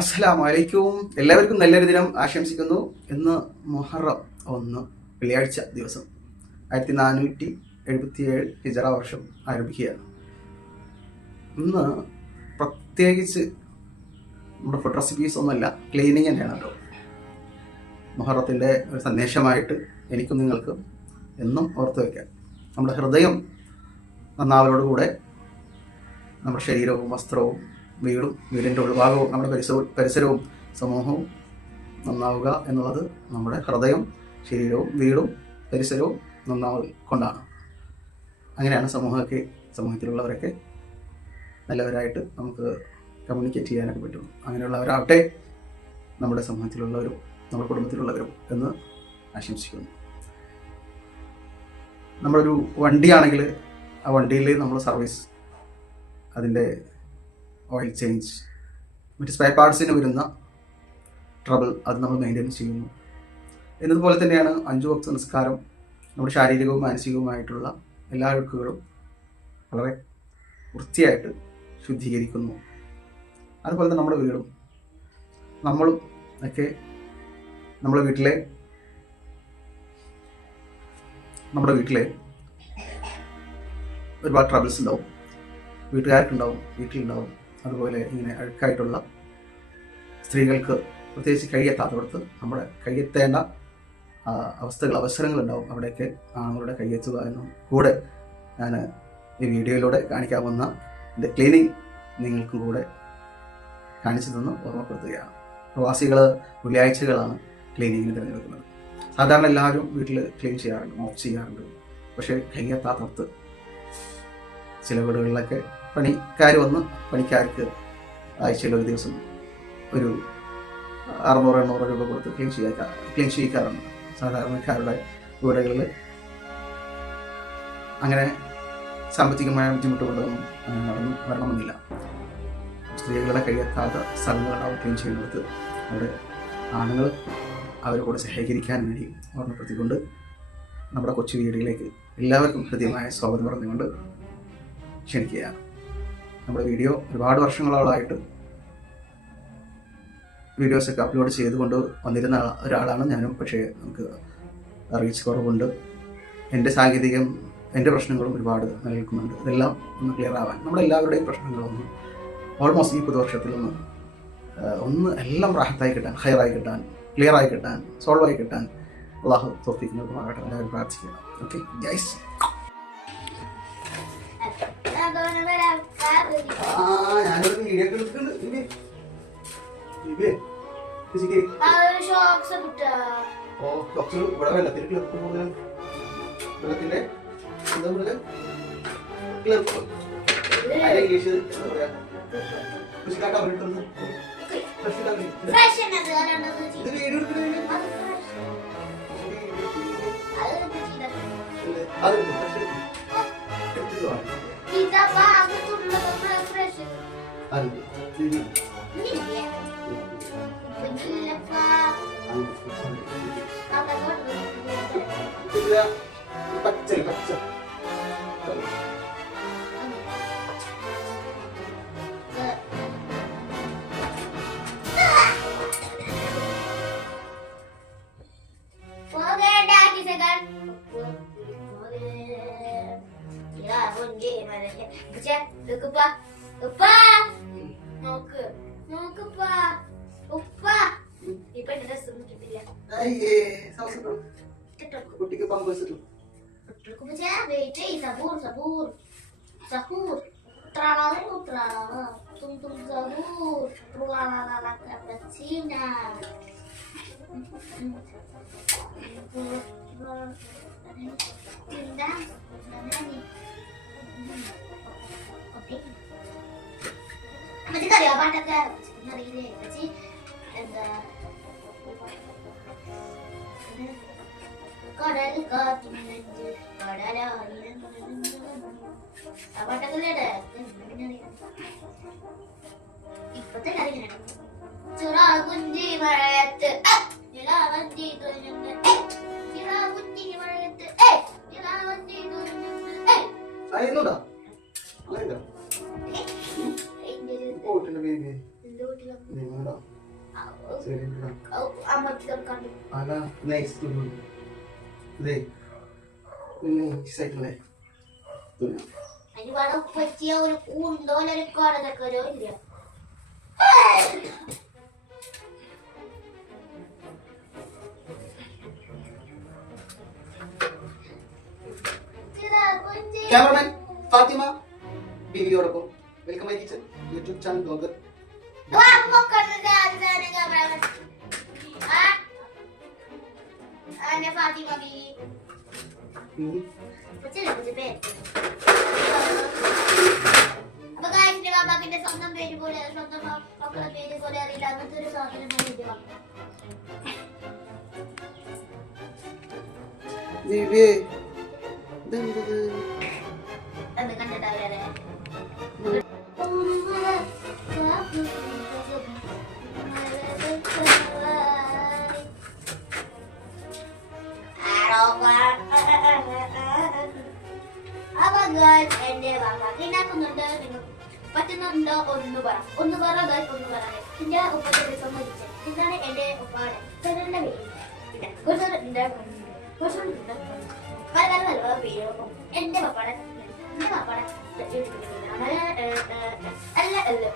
അസ്സലാമു അലൈക്കും. എല്ലാവർക്കും നല്ലൊരു ദിനം ആശംസിക്കുന്നു. ഇന്ന് മുഹറം 1 വെള്ളിയാഴ്ച ദിവസം 1477 ഹിജറ വർഷം ആരംഭിക്കുകയാണ്. ഇന്ന് പ്രത്യേകിച്ച് നമ്മുടെ ഫുഡ് റെസിപ്പീസ് ഒന്നുമല്ല, ക്ലീനിങ് തന്നെയാണ് കേട്ടോ. മുഹറത്തിൻ്റെ ഒരു സന്ദേശമായിട്ട് എനിക്കും നിങ്ങൾക്കും എന്നും ഓർത്തു വയ്ക്കാം. നമ്മുടെ ഹൃദയം നന്നാവലോടുകൂടെ നമ്മുടെ ശരീരവും വസ്ത്രവും വീടും വീടിൻ്റെ ഉൾഭാഗവും നമ്മുടെ പരിസരവും സമൂഹവും നന്നാവുക എന്നുള്ളത് നമ്മുടെ ഹൃദയം, ശരീരവും വീടും പരിസരവും നന്നാവൽ കൊണ്ടാണ്. അങ്ങനെയാണ് സമൂഹത്തിലുള്ളവരൊക്കെ നല്ലവരായിട്ട് നമുക്ക് കമ്മ്യൂണിക്കേറ്റ് ചെയ്യാനൊക്കെ പറ്റും. അങ്ങനെയുള്ളവരാവട്ടെ നമ്മുടെ സമൂഹത്തിലുള്ളവരും നമ്മുടെ കുടുംബത്തിലുള്ളവരും എന്ന് ആശംസിക്കുന്നു. നമ്മളൊരു വണ്ടിയാണെങ്കിൽ ആ വണ്ടിയിൽ നമ്മൾ സർവീസ്, അതിൻ്റെ ഓയിൽ ചേഞ്ച്, മറ്റ് സ്പെയർ പാർട്സിന് വരുന്ന ട്രബിൾ, അത് നമ്മൾ മെയിൻറ്റെയിൻ ചെയ്യുന്നു. എന്നതുപോലെ തന്നെയാണ് 5 വക്ത നിസ്കാരം നമ്മുടെ ശാരീരികവും മാനസികവുമായിട്ടുള്ള എല്ലാ അഴുക്കുകളും വളരെ വൃത്തിയായിട്ട് ശുദ്ധീകരിക്കുന്നു. അതുപോലെ തന്നെ നമ്മുടെ വീടും നമ്മളും ഒക്കെ നമ്മുടെ വീട്ടിലെ ഒരുപാട് ട്രബിൾസ് ഉണ്ടാവും, വീട്ടുകാർക്കുണ്ടാവും, വീട്ടിലുണ്ടാവും. അതുപോലെ ഇങ്ങനെ അഴുക്കായിട്ടുള്ള സ്ത്രീകൾക്ക് പ്രത്യേകിച്ച് കൈയെത്താത്തവർക്ക് നമ്മുടെ കൈയെത്തേണ്ട അവസരങ്ങളുണ്ടാവും. അവിടെയൊക്കെ ആണുങ്ങളുടെ കൈയെത്തുക എന്നും കൂടെ ഞാൻ ഈ വീഡിയോയിലൂടെ കാണിക്കാവുന്ന എൻ്റെ ക്ലീനിങ് നിങ്ങൾക്കും കൂടെ കാണിച്ചു തന്ന് ഓർമ്മപ്പെടുത്തുകയാണ്. പ്രവാസികൾ വെള്ളിയാഴ്ചകളാണ് ക്ലീനിങ്ങിന് തിരഞ്ഞെടുക്കുന്നത്. സാധാരണ എല്ലാവരും വീട്ടിൽ ക്ലീൻ ചെയ്യാറുണ്ട്, മോപ്പ് ചെയ്യാറുണ്ട്. പക്ഷേ കൈയെത്താത്തവർക്ക് ചില വീടുകളിലൊക്കെ പണിക്കാർക്ക് ആഴ്ചയിൽ ഒരു ദിവസം ഒരു 600-800 രൂപ കൊടുത്ത് ക്ലീൻ ചെയ്യിക്കാറുണ്ട്. സാധാരണക്കാരുടെ വീടുകളിൽ അങ്ങനെ സാമ്പത്തികമായ ബുദ്ധിമുട്ട് കൊണ്ടൊന്നും നടന്നു വരണമെന്നില്ല. സ്ത്രീകളുടെ കൈയെത്താത്ത സ്ഥലങ്ങളാണ് ക്ലീൻ ചെയ്യുന്നത്. അവിടെ ആണുങ്ങൾ അവരെ കൂടെ സഹകരിക്കാൻ വേണ്ടി ഓർമ്മപ്പെടുത്തിക്കൊണ്ട് നമ്മുടെ കൊച്ചു വീഡിയോയിലേക്ക് എല്ലാവർക്കും ഹൃദ്യമായ സ്വാഗതം പറഞ്ഞുകൊണ്ട് ക്ഷണിക്കുകയാണ്. നമ്മുടെ വീഡിയോ ഒരുപാട് വർഷങ്ങളോളായിട്ട് വീഡിയോസൊക്കെ അപ്ലോഡ് ചെയ്തുകൊണ്ട് വന്നിരുന്ന ഒരാളാണ് ഞാനും. പക്ഷേ നമുക്ക് റീച്ച് കുറവുണ്ട്. എൻ്റെ പ്രശ്നങ്ങളും ഒരുപാട് നിലനിൽക്കുന്നുണ്ട്. ഇതെല്ലാം ഒന്ന് ക്ലിയർ ആവാൻ, നമ്മുടെ എല്ലാവരുടെയും പ്രശ്നങ്ങളൊന്നും ഓൾമോസ്റ്റ് ഈ പുതുവർഷത്തിലൊന്ന് എല്ലാം റാഹത്തായി കിട്ടാൻ, ഹയറായി കിട്ടാൻ, ക്ലിയർ ആയി കിട്ടാൻ, സോൾവ് ആയി കിട്ടാൻ അല്ലാഹു തൗഫീഖ് നൽകുമാറാകട്ടെ. എല്ലാവരും പ്രാർത്ഥിക്കണം. Okay guys. ഞാനൊരു വീഡിയോ ഒക്കെ എടുക്കുന്നുണ്ട്. ഇവിടെ വെള്ളത്തിന്റെ ക്ലിപ്പ് കൂടുതൽ, വെള്ളത്തിന്റെ എന്താ പറയുക, ക്ലിപ്പ് ഇംഗ്ലീഷ് എന്താ പറയാ, ഇത് വീഡിയോ എടുക്കുന്നതിന് അത് പച്ച കുട്ടിക്ക് Pampers sahur tralala tung sahur tralala cappuccino tindak oke masih tadi apa ada hari ini masih ada kadal katinju kadala apa ada ഇപ്പത്തെ കാര്യം ചിറാകുഞ്ചി മഴയത്ത് ചിറാവഞ്ചി തുഴഞ്ഞ് ചിറാകുഞ്ചി മഴയത്ത് ചിറാവഞ്ചി തുഴഞ്ഞ് അയ്യോടാ അല്ലടാ പോട്ടെ ബേബി എന്തോ വീട്ടിലും നിങ്ങളോ ശരി അമ്മക്ക് തുറക്കാണ്ട് അതാ നൈസ് തുണി ഇതേ നൈസായിട്ടുള്ളേ തുണി അതിന് വേണം പറ്റിയ ഒരു കൂന്തോലൊരു കടന്നൊക്കെ ഇല്ല ക്യാമറമാൻ ഫാത്തിമ ബീവിയോടൊപ്പം welcome my kitchen YouTube channel blogger സ്വന്തം പേര് പോലെ സ്വന്തം മക്കളെ പേര് പോലെ അറിയില്ല അങ്ങനത്തെ ഒരു സാധനം ബീവി ഇതെന്തത് എന്ന് കണ്ടിട്ടായാലേ എന്റെ വാക്കുന്നുണ്ട് പറ്റുന്നുണ്ടോ ഒന്ന് പറ ഒന്ന് പറ ഒന്ന് പറ എന്റെ ഉപ്പത്തെ സമ്മതിച്ചു ഇതാണ് എന്റെ ഉപ്പാട് പേരുടെ പേര് എന്റെ പപ്പാടെ അല്ല അല്ല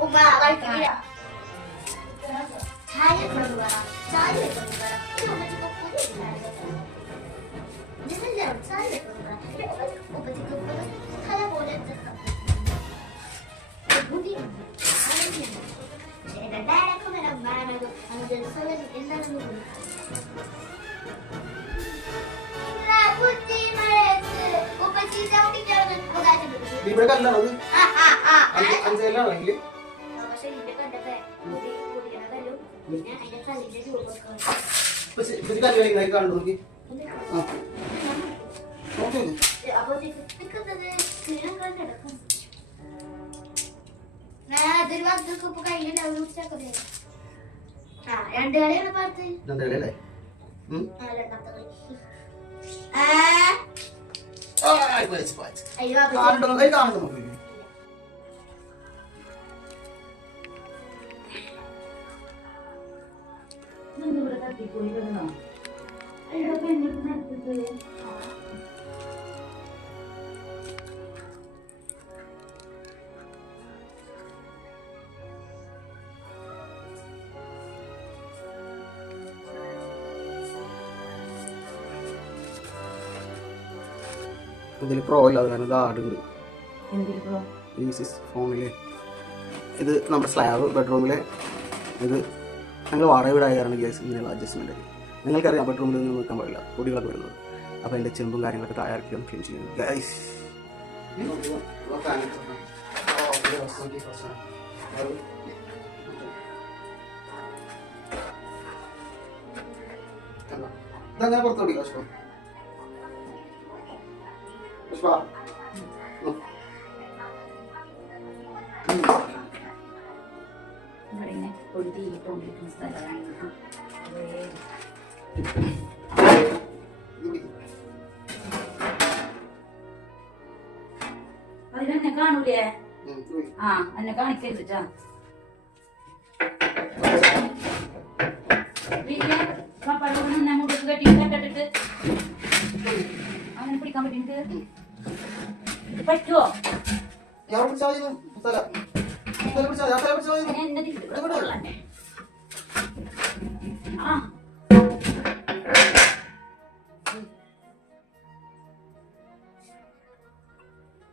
ഉമ്മ കളിക്കില്ല ചായ കൊണ്ടുവരാ ചായ കൊണ്ടുവരാ ചായ പോലെ ഇവിടെ കല്ലാണത് അഞ്ചല്ലാണെങ്കിൽ കല്യാണം കാണുന്നു നോക്കി രണ്ട് കളിയാണ് പാർത്ത് രണ്ടല്ലേ ഇതിൽ പ്രോ ഇല്ലാതെ കാരണം ഇത് ആടുണ്ട് ഫോണില് ഇത് നമ്മുടെ സ്ലാബ് ബെഡ്റൂമിലെ ഇത് ഞങ്ങൾ വാടക വീടായ കാരണം ഗ്യാസ് ഇങ്ങനെയുള്ള അഡ്ജസ്റ്റ്മെൻറ്റ് നിങ്ങൾക്കറിയാം ബെഡ്റൂമിൽ നിന്ന് നിൽക്കാൻ പാടില്ല പൊടികളൊക്കെ വരുന്നത് അപ്പോൾ എൻ്റെ ചെമ്പും കാര്യങ്ങളൊക്കെ തയ്യാറാക്കി ക്ലീൻ ചെയ്യുന്നു ഗൈസ് ഇതങ്ങനെ പുറത്തോടി കഷ്ടം പുഷ്പ അതിനെന്നെ കാണൂലേ ആ എന്നെ കാണിക്കരുതിട്ടാ മുടുക്ക് കെട്ടി കെട്ടിട്ട് അങ്ങനെ പിടിക്കാൻ പറ്റി പറ്റുമോ ആ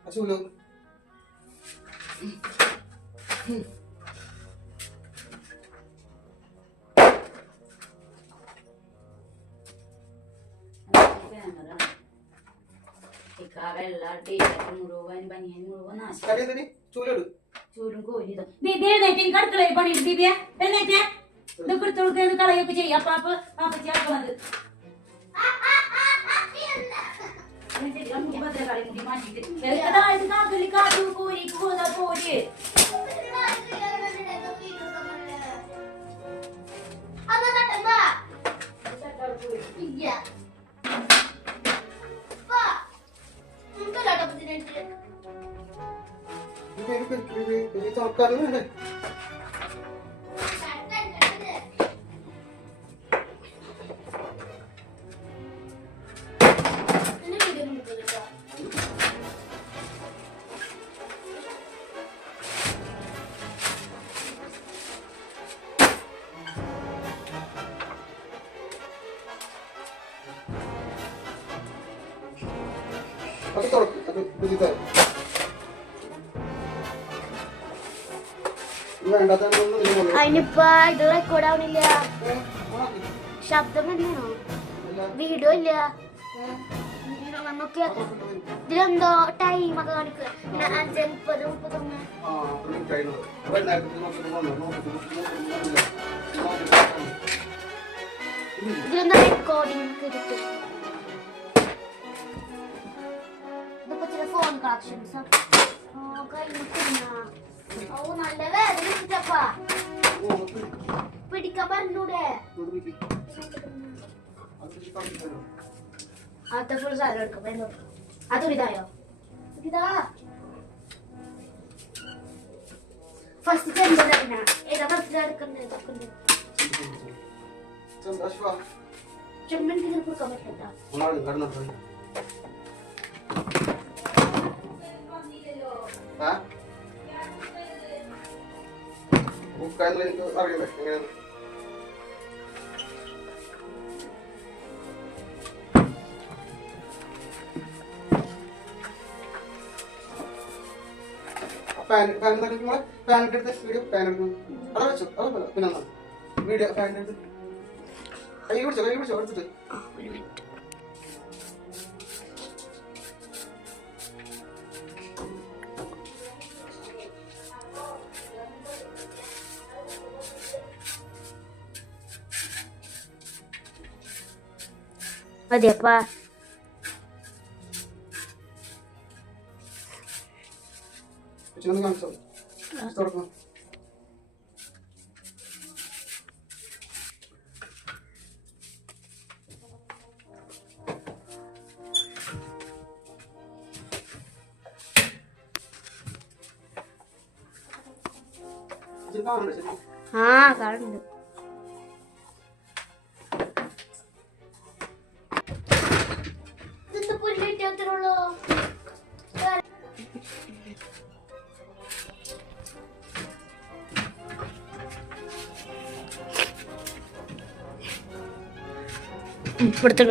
അച്ചൂലോ മുഴുവൻ ബനിയൻ മുഴുവൻ നാശം ചൂലോട് ചൂരും കോരിതോ ബീബി എഴുന്നേറ്റ് കടുക്കളയിൽ പണി ബീബിയ എഴുന്നേറ്റ് ഇതൊക്കെ എടുത്തോൾക്ക് കളയൊക്കെ ചെയ്യാം പാപ്പ ചേർക്കുന്നത് ഭദ്രകാളി മുടി മാറ്റിട്ട് കാക്കലി കാട്ടു കോരി പോര് തുറക്കാറുണ്ട്. അത് തുറക്കും. അത് പുതിയത് വേണ്ടാത്ത അതിനിപ്പോ ഇത് റെക്കോർഡ് ആവണില്ല. ശബ്ദം തന്നെയാണോ? വീഡിയോ ഇല്ല. നമുക്ക് ഇതിലെന്തോ ടൈം ഒക്കെ കാണിക്കുക. 5:30, 31. ഇതിലെന്താ റെക്കോർഡിങ് കിട്ടും. ഇതിപ്പോ ചില ഫോൺ കളക്ഷൻസ് നല്ല വേദന പിടിക്കാൻ പറഞ്ഞൂടെ? അത് ഫുൾ സാധനം എടുക്കും. അതും ഇതായോ? ഇതാ ഫസ്റ്റ് ചെമ്പട ഏതാ ഫസ്റ്റ് എടുക്കുന്നത്? ചെമ്മൻ കൊടുക്കാൻ പറ്റണ്ട. അറിയില്ല എങ്ങനെയാണ്. വീഡിയോ കൈ പിടിച്ചോ എടുത്തിട്ട് മതിയപ്പാ. കാണിച്ചോ തുറക്കണം. ആ കാണുന്നുണ്ട്. ഇവിടുത്തെ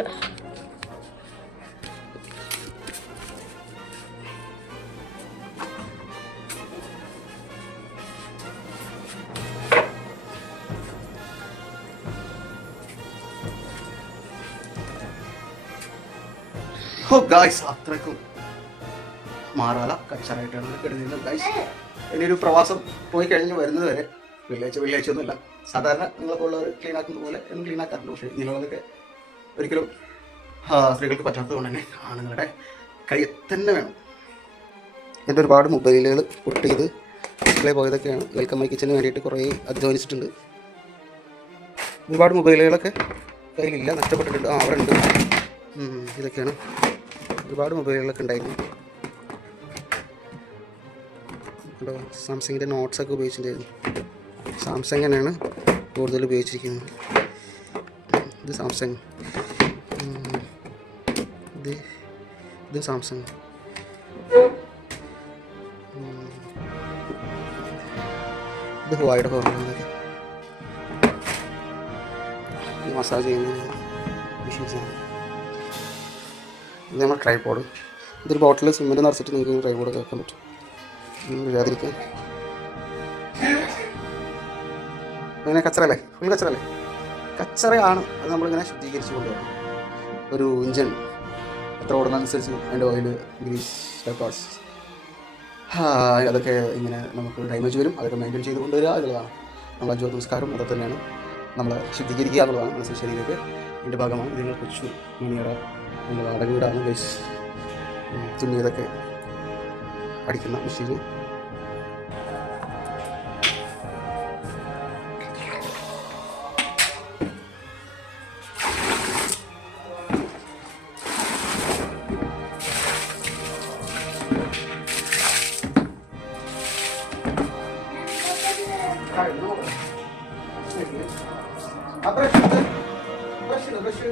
അത്രക്കും മാറാല കച്ചറായിട്ടാണ് കിടന്നിരുന്നത് ഗൈസ്. ഇനിയൊരു പ്രവാസം പോയി കഴിഞ്ഞ് വരുന്നത് വരെ വെള്ളിയാഴ്ച ഒന്നുമില്ല. സാധാരണ നിങ്ങളൊക്കെ ഉള്ളവർ ക്ലീൻ ആക്കുന്ന പോലെ എന്നും ക്ലീൻ ആക്കാറുണ്ട്. പക്ഷേ നിങ്ങളതൊക്കെ ഒരിക്കലും സ്ത്രീകൾക്ക് പറ്റാത്തത് കൊണ്ട് തന്നെ ആണുങ്ങളുടെ കൈ തന്നെ വേണം. എൻ്റെ ഒരുപാട് മൊബൈലുകൾ പൊട്ടി ചെയ്ത് ഡിസ്പ്ലേ പോയതൊക്കെയാണ്. വെൽക്കം മൈ കിച്ചന് വേണ്ടിയിട്ട് കുറേ അധ്വാനിച്ചിട്ടുണ്ട്. ഒരുപാട് മൊബൈലുകളൊക്കെ കയ്യിലില്ല, നഷ്ടപ്പെട്ടിട്ടുണ്ട്. അവിടെ ഉണ്ട്. ഇതൊക്കെയാണ്. ഒരുപാട് മൊബൈലുകളൊക്കെ ഉണ്ടായിരുന്നു. കേട്ടോ, സാംസങ്ങിൻ്റെ നോട്ട്സൊക്കെ ഉപയോഗിച്ചിട്ടുണ്ടായിരുന്നു. സാംസങ് തന്നെയാണ് കൂടുതൽ ഉപയോഗിച്ചിരിക്കുന്നത്. ഇത് സാംസങ്, ഇത് സാംസങ്. ഇത് ഹുവായുടെ ഫോണുകളൊക്കെ മസാജ് ചെയ്യുന്ന മെഷീൻസാണ്. ഇത് നമ്മൾ ട്രൈപോഡ്. ഇതൊരു ബോട്ടിൽ സിമെൻറ്റ് നിറച്ചിട്ട് നിങ്ങൾക്ക് ട്രൈപോഡൊക്കെ വെക്കാൻ പറ്റും, വീഴാതിരിക്കാൻ. അങ്ങനെ കച്ചറല്ലേ, ഫുൾ കച്ചറല്ലേ? കച്ചറയാണ്. അത് നമ്മളിങ്ങനെ ശുദ്ധീകരിച്ച് കൊണ്ടുവരണം. ഒരു ഇഞ്ചൻ എത്ര ഓടുന്നതനുസരിച്ച് അതിൻ്റെ ഓയിൽ, ഗ്രീസ്, സ്പെയർസ് അതൊക്കെ ഇങ്ങനെ നമുക്ക് ഡാമേജ് വരും. അതൊക്കെ മെയിൻറ്റെയിൻ ചെയ്ത് കൊണ്ടുവരിക എന്നുള്ളതാണ് നമ്മളെ ജോലി. നമസ്കാരം അതൊക്കെ തന്നെയാണ് നമ്മളെ ശുദ്ധീകരിക്കുക എന്നുള്ളതാണ് മനസ്സിൽ ശരീരത്തെ. ഇതിൻ്റെ ഭാഗമാണ് ഇതിനെ കൊച്ചു മണിയുടെ നമ്മൾ വാടക വീടാണ് ഗൈസ്. തുന്നിയതൊക്കെ അടിക്കുന്ന മെഷീന്. ആ ബ്രഷ് ബ്രഷ്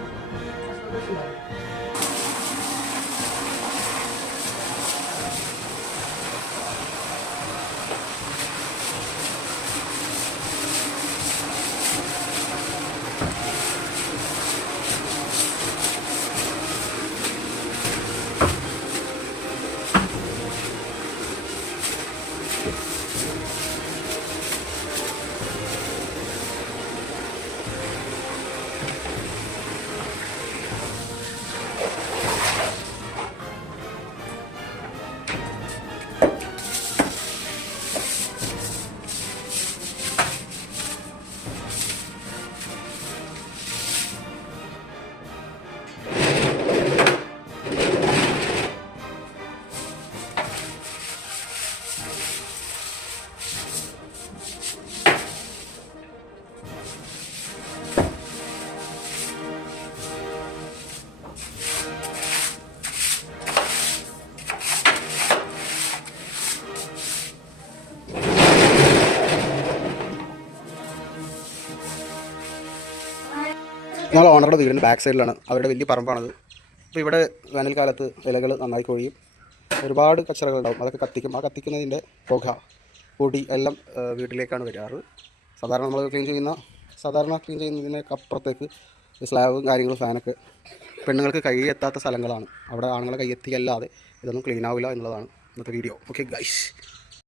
ഞങ്ങൾ ഓണറുടെ വീടിൻ്റെ ബാക്ക് സൈഡിലാണ്, അവരുടെ വലിയ പറമ്പാണത്. അപ്പോൾ ഇവിടെ വേനൽക്കാലത്ത് ഇലകൾ നന്നായി കൊഴിയും, ഒരുപാട് കച്ചറകളുണ്ടാവും, അതൊക്കെ കത്തിക്കും. ആ കത്തിക്കുന്നതിൻ്റെ പുക പൊടി എല്ലാം വീട്ടിലേക്കാണ് വരാറ്. സാധാരണ നമ്മൾ ക്ലീൻ ചെയ്യുന്നതിനൊക്കെ അപ്പുറത്തേക്ക് സ്ലാബും കാര്യങ്ങളും ഫാനൊക്കെ പെണ്ണുങ്ങൾക്ക് കൈ എത്താത്ത സ്ഥലങ്ങളാണ്. അവിടെ ആണുങ്ങളെ കൈ എത്തിയല്ലാതെ ഇതൊന്നും ക്ലീൻ ആവില്ല എന്നുള്ളതാണ് ഇന്നത്തെ വീഡിയോ. Okay guys.